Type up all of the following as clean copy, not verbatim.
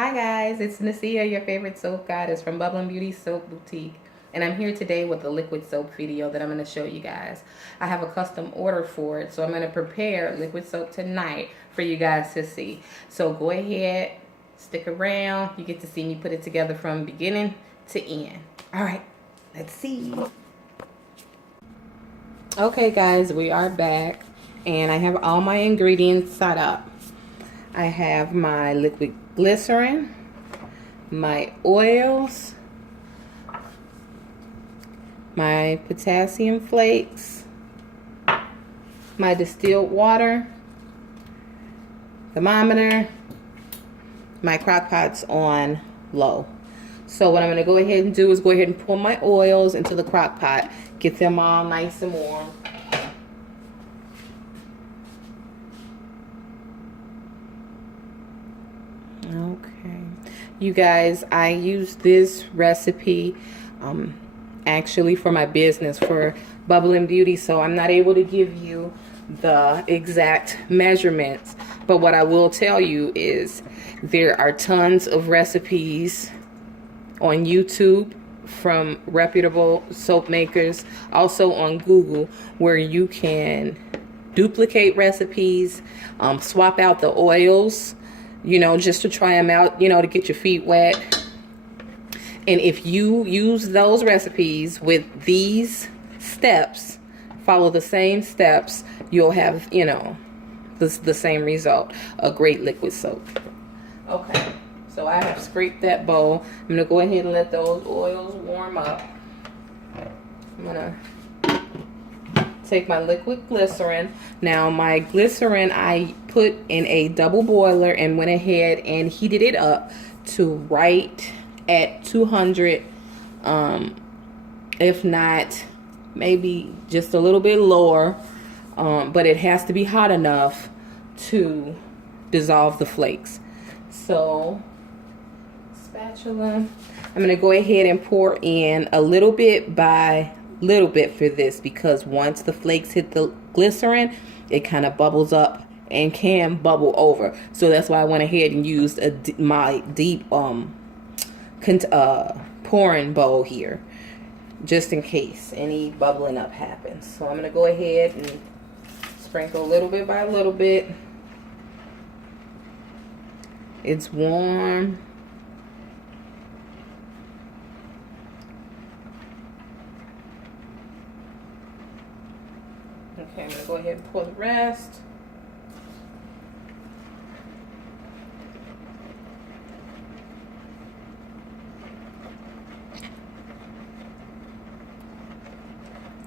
Hi guys, it's Nasia, your favorite soap goddess from Bubble and Beauty Soap Boutique. And I'm here today with a liquid soap video that I'm going to show you guys. I have a custom order for it, so I'm going to prepare liquid soap tonight for you guys to see. So go ahead, stick around. You get to see me put it together from beginning to end. Alright, let's see. Okay guys, we are back and I have all my ingredients set up. I have my liquid glycerin, my oils, my potassium flakes, my distilled water, thermometer, my crock pots on low. So what I'm going to go ahead and do is go ahead and pour my oils into the crock pot, get them all nice and warm. Okay, you guys, I use this recipe actually for my business, for Bubble and Beauty, so I'm not able to give you the exact measurements, but what I will tell you is there are tons of recipes on YouTube from reputable soap makers, also on Google, where you can duplicate recipes, swap out the oils, you know, just to try them out, you know, to get your feet wet. And if you use those recipes with these steps, follow the same steps, you'll have, you know, the same result, a great liquid soap. Okay, so I have scraped that bowl. I'm going to go ahead and let those oils warm up. I'm going to take my liquid glycerin. Now my glycerin I put in a double boiler and went ahead and heated it up to right at 200, if not maybe just a little bit lower, but it has to be hot enough to dissolve the flakes. So spatula, I'm going to go ahead and pour in a little bit by little bit for this, because once the flakes hit the glycerin, it kind of bubbles up and can bubble over. So that's why I went ahead and used my deep pouring bowl here, just in case any bubbling up happens. So I'm going to go ahead and sprinkle a little bit by little bit. It's warm. Okay, I'm going to go ahead and pour the rest.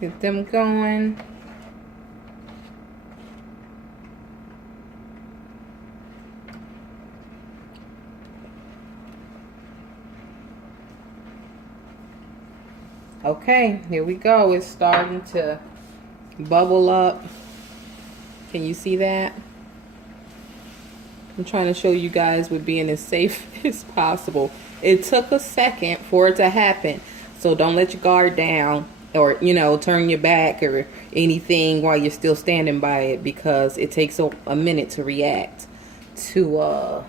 Get them going. Okay, here we go. It's starting to bubble up. Can you see that? I'm trying to show you guys with being as safe as possible. It took a second for it to happen, so don't let your guard down, or, you know, turn your back or anything while you're still standing by it, because it takes a minute to react to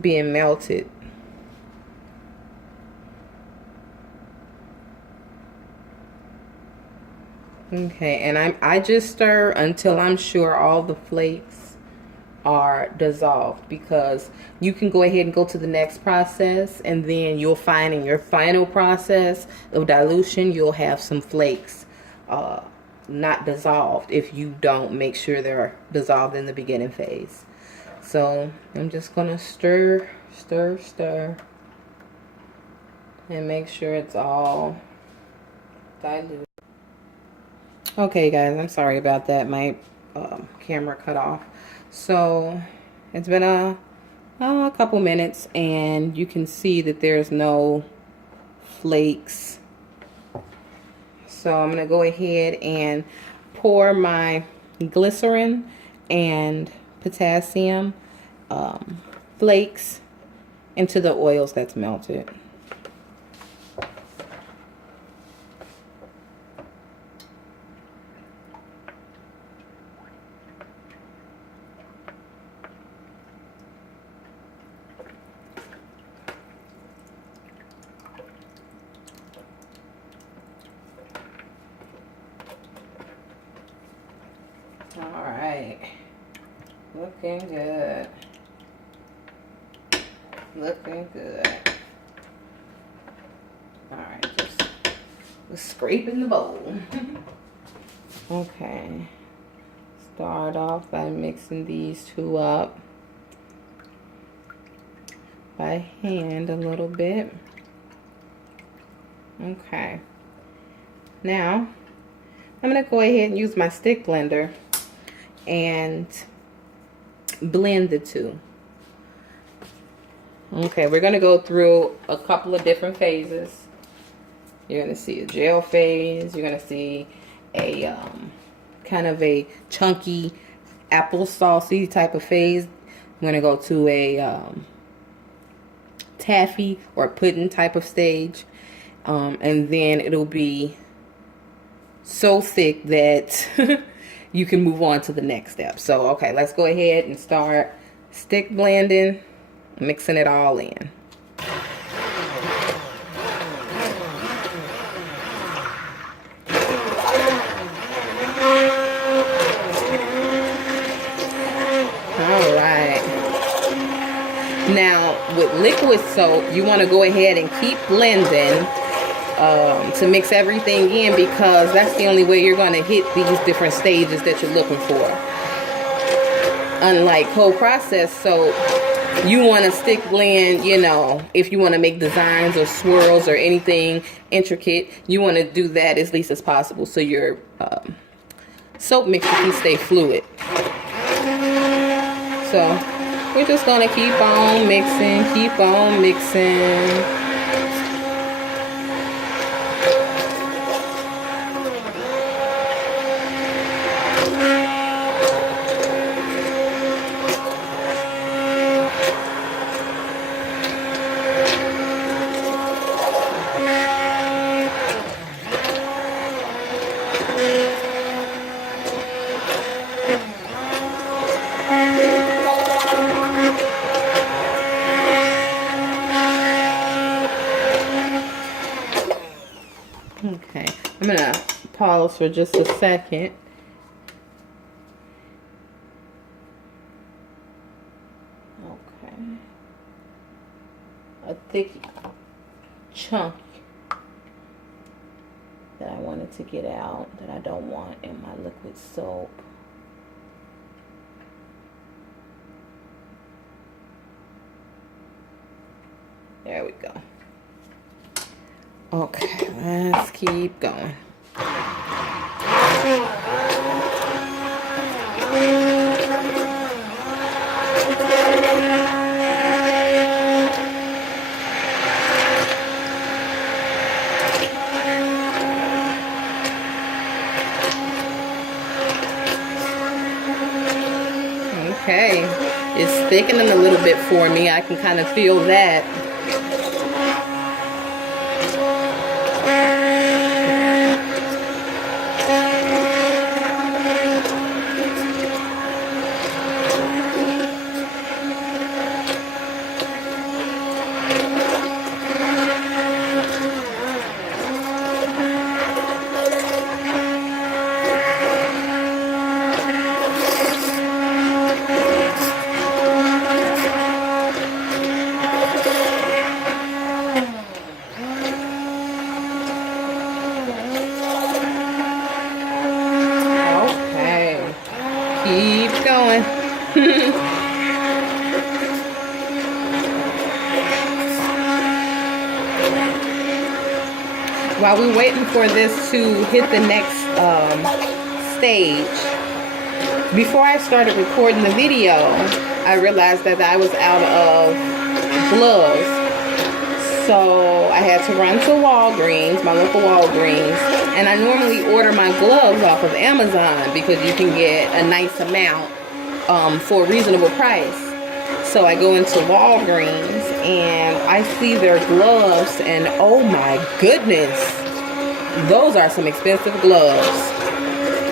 being melted. Okay, and I just stir until I'm sure all the flakes are dissolved, because you can go ahead and go to the next process, and then you'll find in your final process of dilution you'll have some flakes not dissolved if you don't make sure they're dissolved in the beginning phase. So I'm just gonna stir and make sure it's all diluted. Okay guys, I'm sorry about that. My camera cut off. So it's been a couple minutes, and you can see that there's no flakes. So I'm going to go ahead and pour my glycerin and potassium flakes into the oils that's melted. Looking good. Looking good. Alright, just scraping the bowl. Okay. Start off by mixing these two up by hand a little bit. Okay. Now, I'm going to go ahead and use my stick blender and blend the two. Okay, we're going to go through a couple of different phases. You're going to see a gel phase. You're going to see a kind of a chunky applesauce-y type of phase. I'm going to go to a taffy or pudding type of stage. And then it'll be so thick that you can move on to the next step. So, okay, let's go ahead and start stick blending, mixing it all in. All right. Now, with liquid soap, you want to go ahead and keep blending to mix everything in, because that's the only way you're going to hit these different stages that you're looking for. Unlike cold process soap, you want to stick blend, you know, if you want to make designs or swirls or anything intricate, you want to do that as least as possible so your soap mixture can stay fluid. So we're just going to keep on mixing, keep on mixing. Okay, I'm gonna pause for just a second. Okay, a thick chunk that I wanted to get out that I don't want in my liquid soap. There we go. Okay, let's keep going. Okay, it's thickening a little bit for me. I can kind of feel that. Keep going. While we're waiting for this to hit the next stage, before I started recording the video, I realized that I was out of gloves. So I had to run to Walgreens, my local Walgreens, and I normally order my gloves off of Amazon because you can get a nice amount for a reasonable price. So I go into Walgreens and I see their gloves, and oh my goodness, those are some expensive gloves.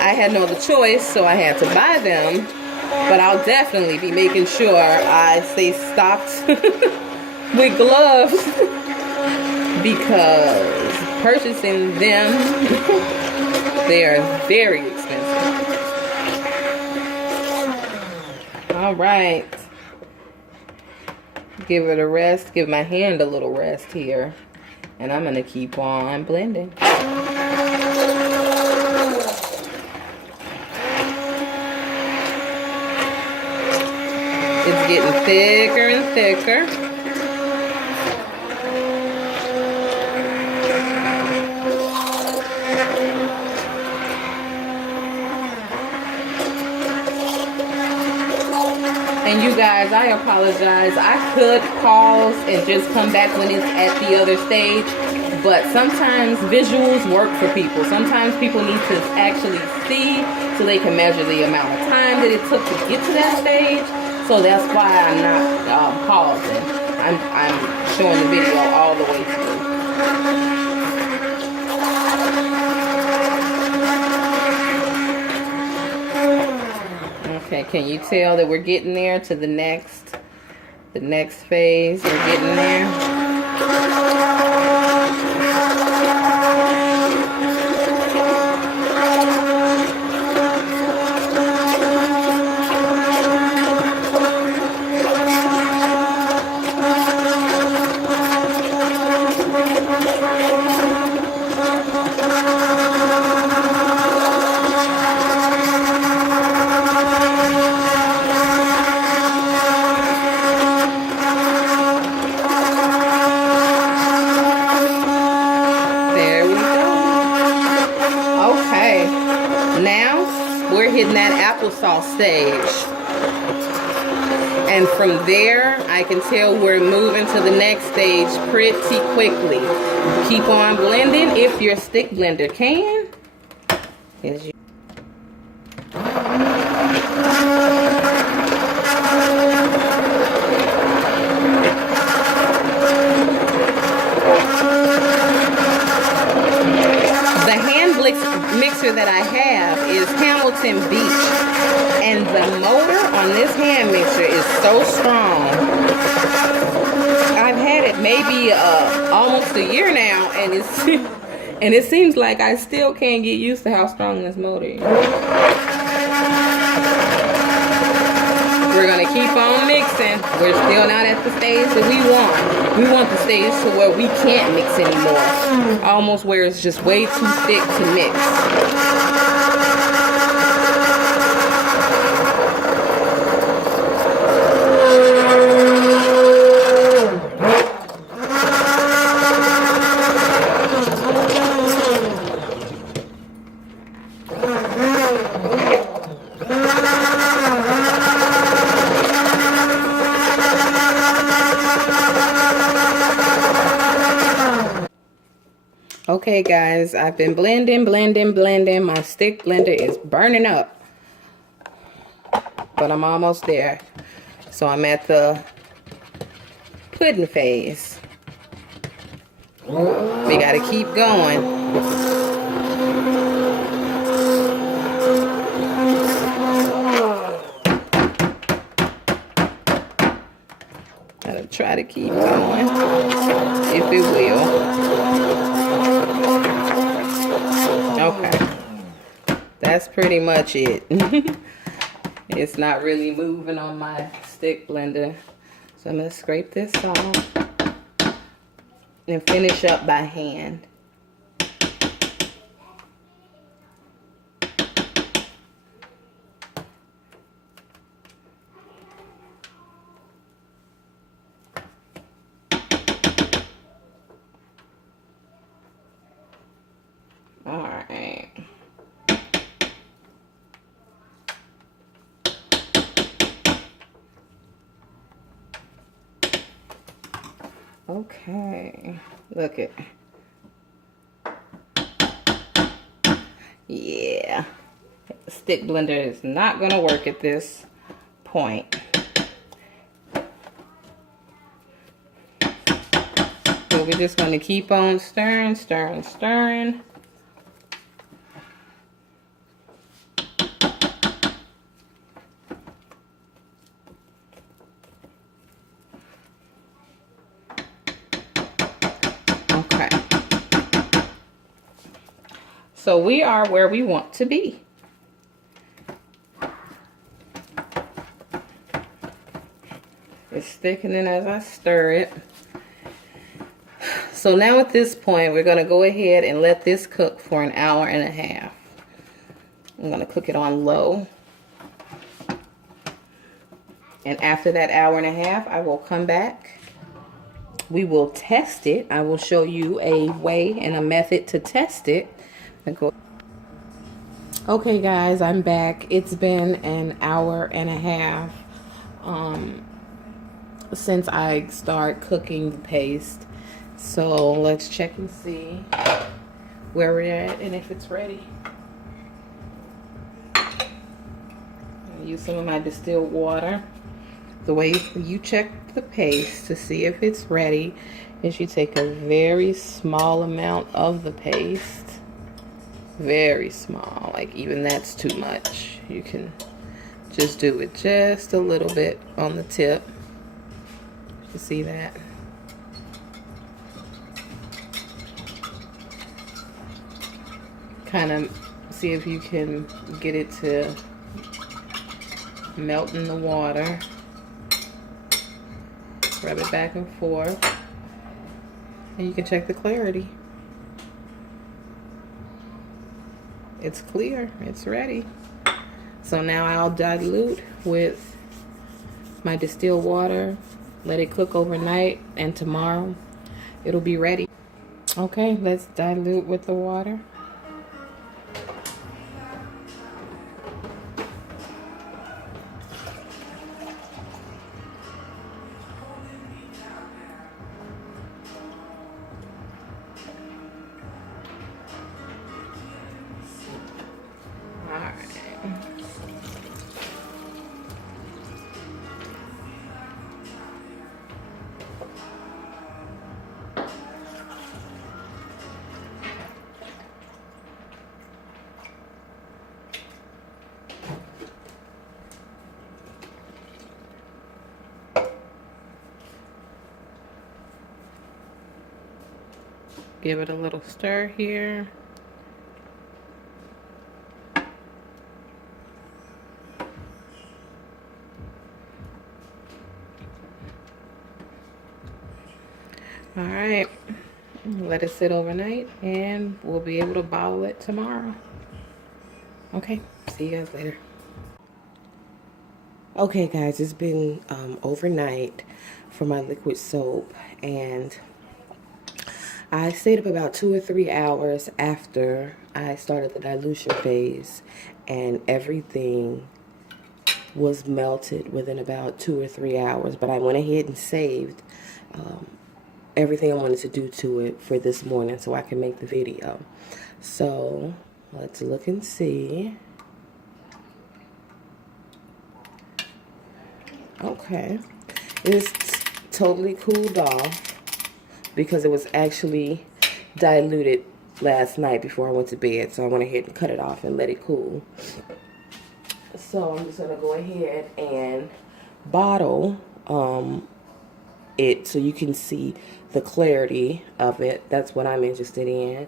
I had no other choice, so I had to buy them, but I'll definitely be making sure I stay stocked with gloves because purchasing them, they are very expensive. All All right. Give it a rest. Give my hand a little rest here. And I'm going to keep on blending. It's getting thicker and thicker. And you guys, I apologize. I could pause and just come back when it's at the other stage. But sometimes visuals work for people. Sometimes people need to actually see so they can measure the amount of time that it took to get to that stage. So that's why I'm not pausing. I'm showing the video all the way through. Okay, can you tell that we're getting there to the next phase? We're getting there. Hitting that applesauce stage, and from there I can tell we're moving to the next stage pretty quickly. Keep on blending if your stick blender can. The hand mixer that I have is Hamilton Beach, and the motor on this hand mixer is so strong. I've had it maybe almost a year now, and it seems like I still can't get used to how strong this motor is. We're gonna keep on mixing. We're still not at the stage that we want. We want the stage to where we can't mix anymore. Almost where it's just way too thick to mix. Okay guys, I've been blending. My stick blender is burning up, but I'm almost there. So I'm at the pudding phase. We gotta keep going. Gotta try to keep going, if it will. Okay, that's pretty much it. It's not really moving on my stick blender, so I'm gonna scrape this off and finish up by hand. Okay, look it. Yeah, the stick blender is not gonna work at this point. So we're just gonna keep on stirring. So we are where we want to be. It's thickening as I stir it. So now at this point, we're going to go ahead and let this cook for an hour and a half. I'm going to cook it on low. And after that hour and a half, I will come back. We will test it. I will show you a way and a method to test it. Okay guys, I'm back. It's been an hour and a half since I start cooking the paste. So let's check and see where we're at and if it's ready. I'll use some of my distilled water. The way you check the paste to see if it's ready is you take a very small amount of the paste. Very small, like even that's too much. You can just do it just a little bit on the tip. You see that? Kind of see if you can get it to melt in the water. Rub it back and forth, and you can check the clarity. It's clear, it's ready. So now I'll dilute with my distilled water, let it cook overnight, and tomorrow it'll be ready. Okay, let's dilute with the water. Give it a little stir here. All right, let it sit overnight and we'll be able to bottle it tomorrow. Okay, see you guys later. Okay guys, it's been overnight for my liquid soap, and I stayed up about 2 or 3 hours after I started the dilution phase, and everything was melted within about 2 or 3 hours. But I went ahead and saved everything I wanted to do to it for this morning so I can make the video. So let's look and see. Okay, it's totally cooled off because it was actually diluted last night before I went to bed. So I went ahead and cut it off and let it cool. So I'm just going to go ahead and bottle it so you can see the clarity of it. That's what I'm interested in.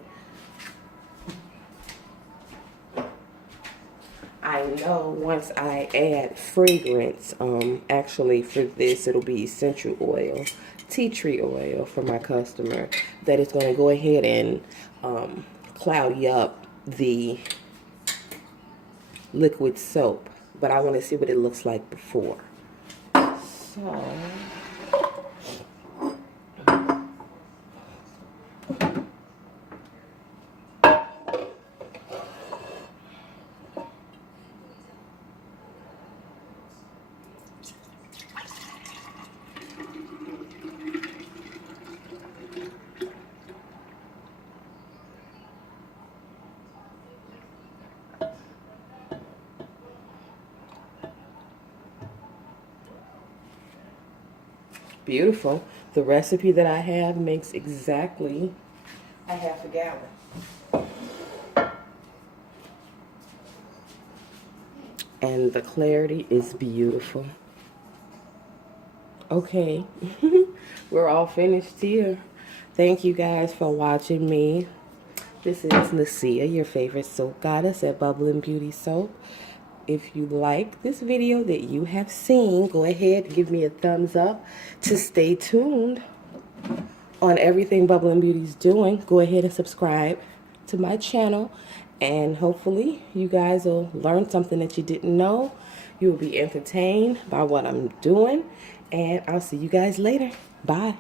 I know once I add fragrance, actually for this it'll be essential oil, tea tree oil for my customer, that it's going to go ahead and cloudy up the liquid soap. But I want to see what it looks like before. So beautiful. The recipe that I have makes exactly a half a gallon. And the clarity is beautiful. Okay, we're all finished here. Thank you guys for watching me. This is Nasia, your favorite soap goddess at Bubble and Beauty Soap. if you like this video that you have seen, go ahead and give me a thumbs up. To stay tuned on everything Bubble and Beauty is doing, go ahead and subscribe to my channel, and hopefully you guys will learn something that you didn't know. You will be entertained by what I'm doing, and I'll see you guys later. Bye.